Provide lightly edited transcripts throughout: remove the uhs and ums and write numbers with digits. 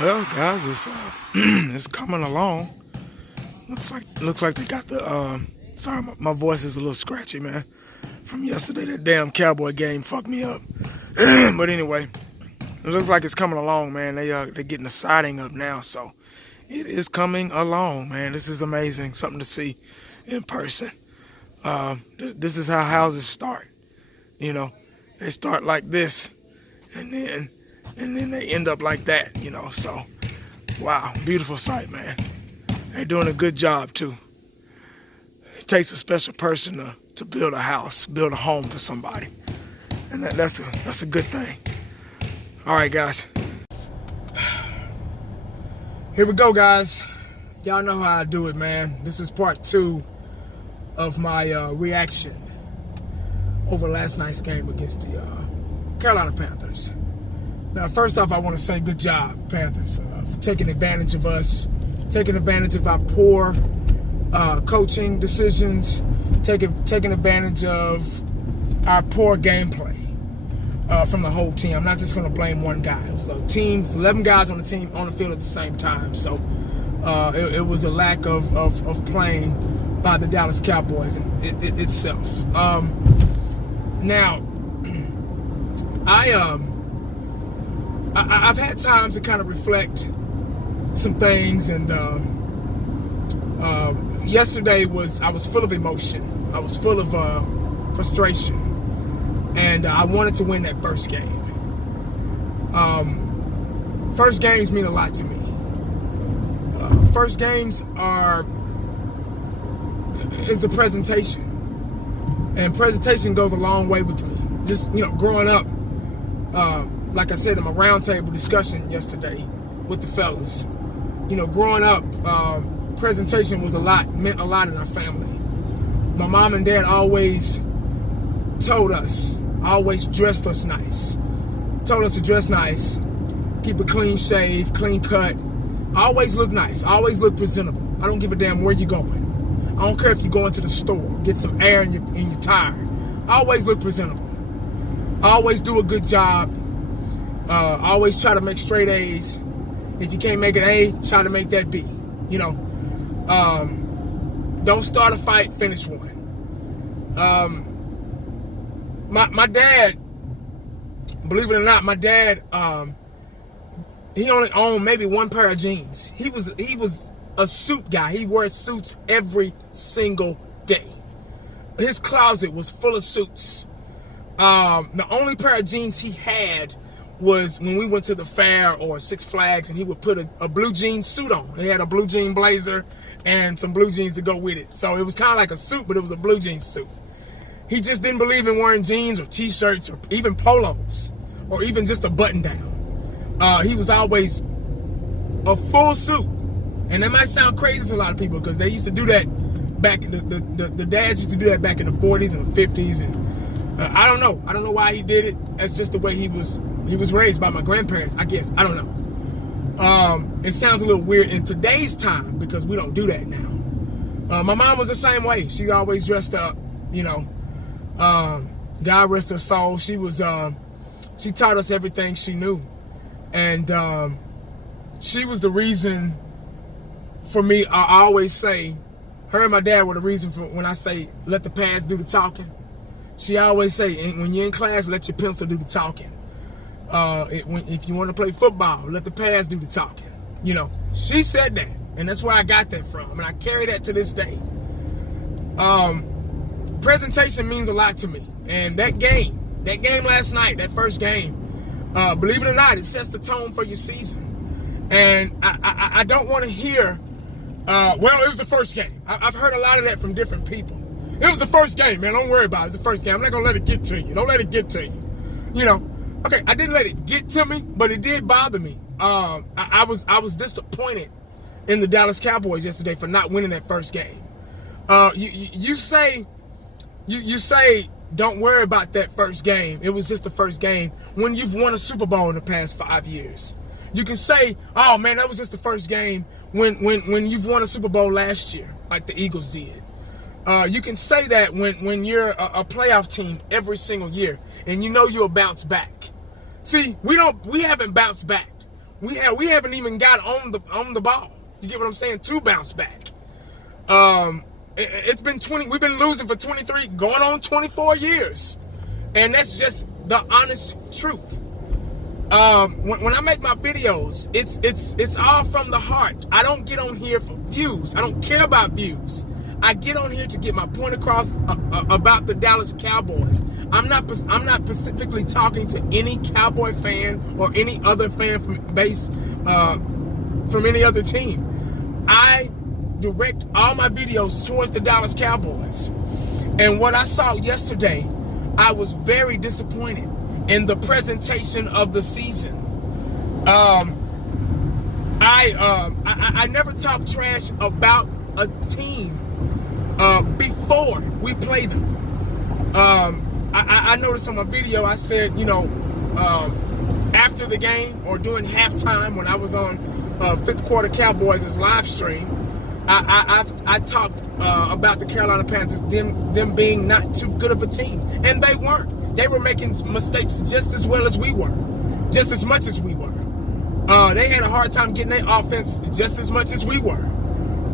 Well, guys, it's it's coming along. Looks like they got the. Sorry, my voice is a little scratchy, man. From yesterday, that damn Cowboy game fucked me up. But anyway, it looks like it's coming along, man. They're getting the siding up now, so it is coming along, man. This is amazing, something to see in person. This is how houses start. You know, they start like this, and then they end up like that. You know, so wow, beautiful sight, man. They're doing a good job too. It takes a special person to build a house, build a home for somebody, and that's a good thing. All right, guys. Here we go, guys. Y'all know how I do it, man. This is part 2 of my reaction over last night's game against the Carolina Panthers. Now, first off, I want to say good job, Panthers, for taking advantage of us, taking advantage of our poor coaching decisions, taking advantage of our poor gameplay from the whole team. I'm not just going to blame one guy. It was a team. It's 11 guys on the team on the field at the same time. So it was a lack of playing by the Dallas Cowboys itself. Now, I've had time to kind of reflect some things, and yesterday I was full of emotion. I was full of frustration, and I wanted to win that first game. First games mean a lot to me. First games is the presentation, and presentation goes a long way with me. Just, growing up, like I said in my roundtable discussion yesterday with the fellas, growing up, presentation meant a lot in our family. My mom and dad always always dressed us nice. Told us to dress nice, keep a clean shave, clean cut, always look nice, always look presentable. I don't give a damn where you're going. I don't care if you're going to the store, get some air in your tire. Always look presentable. Always do a good job. Always try to make straight A's. If you can't make an A, try to make that B. Don't start a fight, finish one. My dad, believe it or not, my dad, he only owned maybe one pair of jeans. He was a suit guy. He wore suits every single day. His closet was full of suits. The only pair of jeans he had was when we went to the fair or Six Flags, and he would put a blue jean suit on. He had a blue jean blazer and some blue jeans to go with it. So it was kind of like a suit, but it was a blue jean suit. He just didn't believe in wearing jeans or t-shirts or even polos or even just a button down. He was always a full suit. And that might sound crazy to a lot of people because they used to do that back, the dads used to do that back in the 40s and the 50s. And I don't know. I don't know why he did it. That's just the way he was raised by my grandparents, I guess. I don't know. It sounds a little weird in today's time because we don't do that now. My mom was the same way. She always dressed up, God rest her soul. She taught us everything she knew. And she was the reason for me. I always say, her and my dad were the reason for when I say, let the pads do the talking. She always say, when you're in class, let your pencil do the talking. If you want to play football, let the pads do the talking. She said that, and that's where I got that from, and I carry that to this day. Presentation means a lot to me, and that game last night, that first game, believe it or not, it sets the tone for your season. And I don't want to hear, well, it was the first game. I've heard a lot of that from different people. It was the first game, man. Don't worry about it. It's the first game. I'm not going to let it get to you. Don't let it get to you. Okay, I didn't let it get to me, but it did bother me. I was disappointed in the Dallas Cowboys yesterday for not winning that first game. You say don't worry about that first game. It was just the first game when you've won a Super Bowl in the past 5 years. You can say, oh man, that was just the first game when you've won a Super Bowl last year, like the Eagles did. You can say that when you're a playoff team every single year and you'll bounce back. See, we haven't bounced back. We haven't even got on the ball. You get what I'm saying? To bounce back. It's been 20. We've been losing for 23, going on 24 years, and that's just the honest truth. When I make my videos, it's all from the heart. I don't get on here for views. I don't care about views. I get on here to get my point across about the Dallas Cowboys. I'm not specifically talking to any Cowboy fan or any other fan from any other team. I direct all my videos towards the Dallas Cowboys. And what I saw yesterday, I was very disappointed in the presentation of the season. I never talk trash about a team before we play them. I noticed on my video, I said, after the game or during halftime when I was on Fifth Quarter Cowboys' live stream, I talked about the Carolina Panthers, them being not too good of a team. And they weren't. They were making mistakes just as well as we were. Just as much as we were. They had a hard time getting their offense just as much as we were.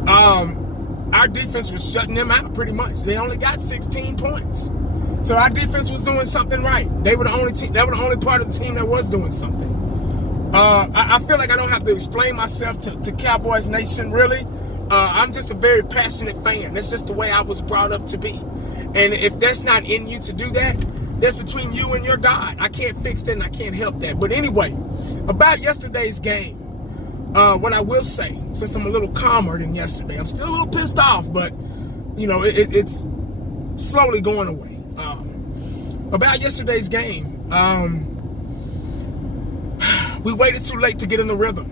Our defense was shutting them out pretty much. They only got 16 points. So our defense was doing something right. They were the only team. They were the only part of the team that was doing something. I feel like I don't have to explain myself to Cowboys Nation, really. I'm just a very passionate fan. That's just the way I was brought up to be. And if that's not in you to do that, that's between you and your God. I can't fix that and I can't help that. But anyway, about yesterday's game, what I will say, since I'm a little calmer than yesterday, I'm still a little pissed off, but, it's slowly going away. About yesterday's game, we waited too late to get in the rhythm.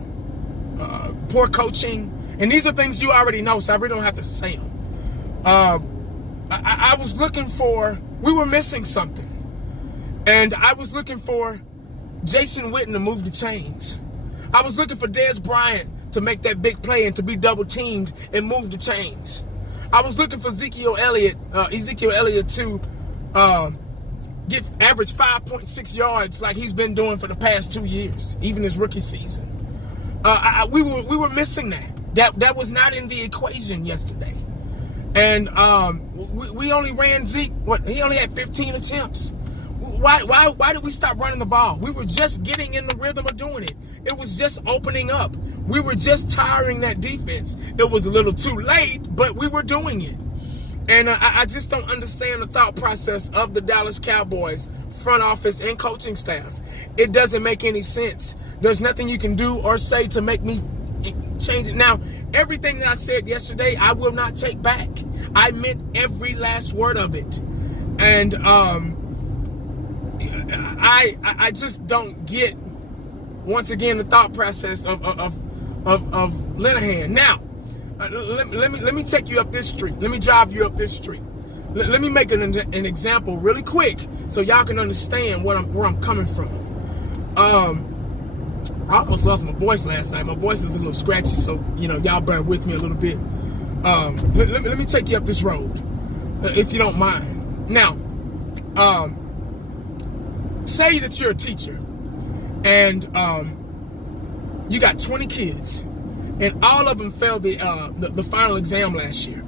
Poor coaching. And these are things you already know, so I really don't have to say them. I was looking for, we were missing something. And I was looking for Jason Witten to move the chains. I was looking for Dez Bryant to make that big play and to be double teamed and move the chains. I was looking for Ezekiel Elliott to average 5.6 yards like he's been doing for the past 2 years, even his rookie season. We were missing that. That was not in the equation yesterday. And we only ran Zeke. He only had 15 attempts. Why did we stop running the ball? We were just getting in the rhythm of doing it. It was just opening up. We were just tiring that defense. It was a little too late, but we were doing it. And I just don't understand the thought process of the Dallas Cowboys front office and coaching staff. It doesn't make any sense. There's nothing you can do or say to make me change it. Now, everything that I said yesterday, I will not take back. I meant every last word of it. And I just don't get, once again, the thought process of Linehan. Now, let me take you up this street. Let me drive you up this street. Let me make an example really quick so y'all can understand where I'm coming from. I almost lost my voice last night. My voice is a little scratchy, so y'all bear with me a little bit. Let me take you up this road, if you don't mind. Now, say that you're a teacher, and you got 20 kids, and all of them failed the final exam last year,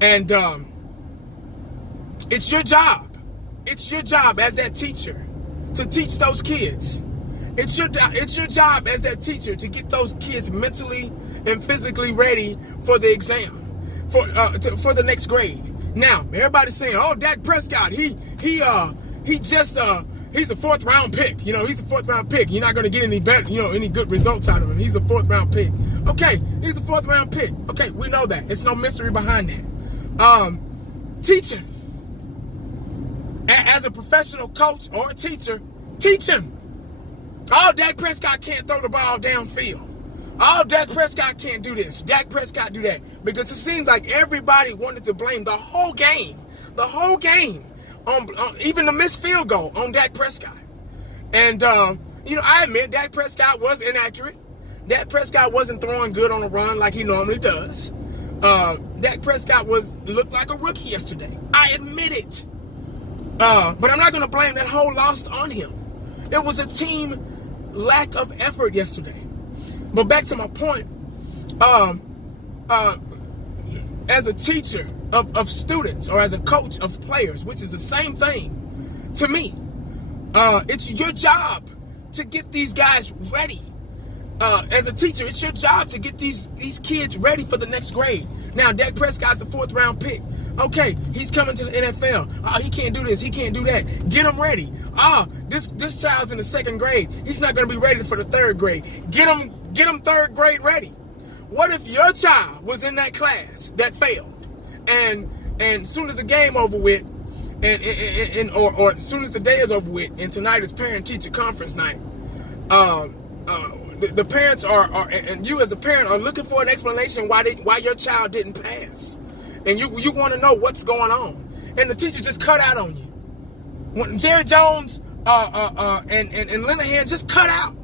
and it's your job. It's your job as that teacher to teach those kids. It's your job as that teacher to get those kids mentally and physically ready for the exam, for the next grade. Now, everybody's saying, "Oh, Dak Prescott, he's a 4th round pick. He's a 4th round pick. You're not going to get any better, any good results out of him. He's a 4th round pick." Okay, he's a 4th round pick. Okay, we know that. It's no mystery behind that. Teaching. As a professional coach or a teacher, teach him. Oh, Dak Prescott can't throw the ball downfield. Oh, Dak Prescott can't do this. Dak Prescott do that. Because it seems like everybody wanted to blame the whole game, on even the missed field goal on Dak Prescott. And, I admit Dak Prescott was inaccurate. Dak Prescott wasn't throwing good on the run like he normally does. Dak Prescott looked like a rookie yesterday. I admit it. But I'm not going to blame that whole loss on him. It was a team lack of effort yesterday. But back to my point, as a teacher of students or as a coach of players, which is the same thing to me, it's your job to get these guys ready. As a teacher, it's your job to get these kids ready for the next grade. Now, Dak Prescott's the 4th round pick. Okay, he's coming to the NFL. He can't do this. He can't do that. Get him ready. This child's in the 2nd grade. He's not going to be ready for the 3rd grade. Get him 3rd grade ready. What if your child was in that class that failed, and as soon as the game over with, or as soon as the day is over with, and tonight is parent-teacher conference night, the parents are and you as a parent are looking for an explanation why your child didn't pass, and you want to know what's going on, and the teacher just cut out on you. When Jerry Jones and Linehan just cut out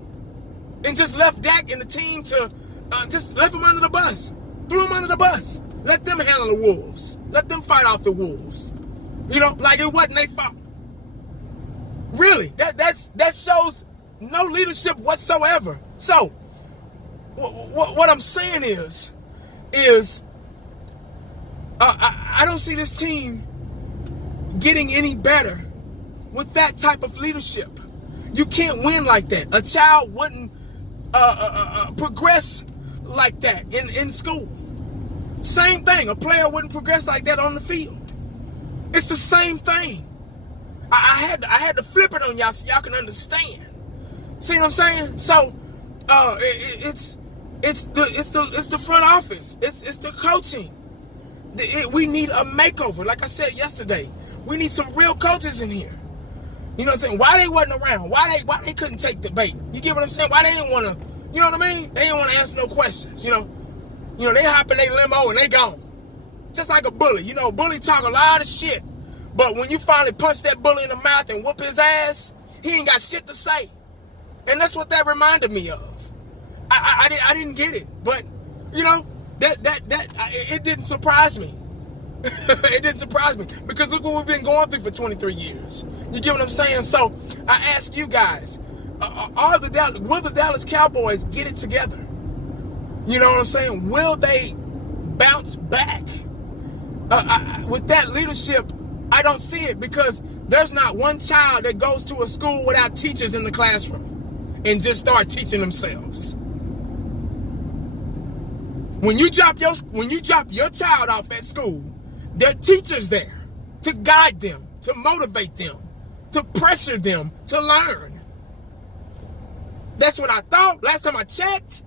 and just left Dak and the team to just left him under the bus, threw him under the bus, let them handle the wolves, let them fight off the wolves, like it wasn't their fault. Really, that shows no leadership whatsoever. So, what I'm saying is I don't see this team getting any better with that type of leadership. You can't win like that. A child wouldn't progress like that in school. Same thing. A player wouldn't progress like that on the field. It's the same thing. I had to flip it on y'all so y'all can understand. See what I'm saying? So it's the front office. It's the coaching. We need a makeover. Like I said yesterday, we need some real coaches in here. You know what I'm saying? Why they wasn't around? Why they couldn't take the bait? You get what I'm saying? Why they didn't want to? You know what I mean? They didn't want to answer no questions. They hop in their limo and they gone. Just like a bully. Bully talk a lot of shit, but when you finally punch that bully in the mouth and whoop his ass, he ain't got shit to say. And that's what that reminded me of. I didn't get it, but it didn't surprise me. It didn't surprise me because look what we've been going through for 23 years. You get what I'm saying? So I ask you guys, will the Dallas Cowboys get it together? You know what I'm saying? Will they bounce back? With that leadership, I don't see it because there's not one child that goes to a school without teachers in the classroom and just start teaching themselves. When you drop your child off at school, there are teachers there to guide them, to motivate them, to pressure them to learn. That's what I thought last time I checked.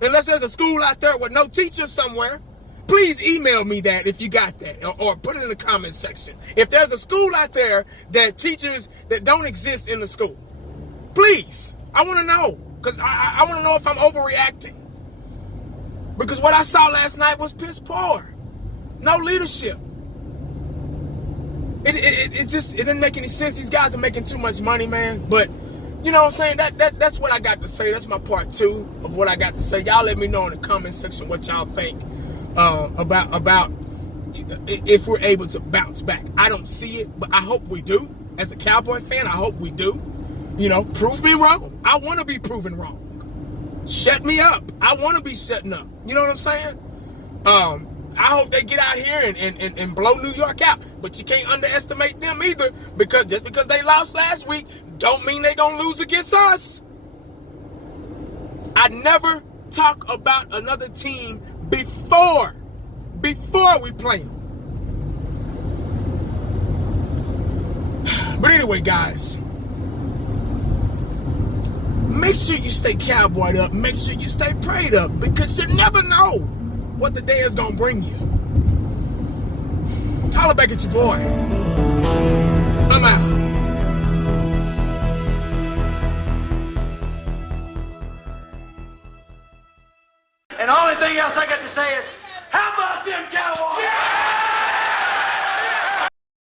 Unless there's a school out there with no teachers somewhere, please email me that if you got that, or put it in the comments section. If there's a school out there that teachers that don't exist in the school, please, I want to know, because I want to know if I'm overreacting. Because what I saw last night was piss poor. No leadership. It didn't make any sense. These guys are making too much money, man. But you know what I'm saying? That's what I got to say. That's my part 2 of what I got to say. Y'all let me know in the comment section what y'all think about if we're able to bounce back. I don't see it, but I hope we do. As a Cowboy fan, I hope we do. Prove me wrong. I want to be proven wrong. Shut me up. I want to be shutting up. You know what I'm saying? I hope they get out here and blow New York out. But you can't underestimate them either, because just because they lost last week don't mean they're going to lose against us. I never talk about another team before we play them. But anyway, guys, make sure you stay cowboyed up. Make sure you stay prayed up, because you never know what the day is going to bring you. Holla back at your boy. I'm out. And the only thing else I got to say is, how about them Cowboys?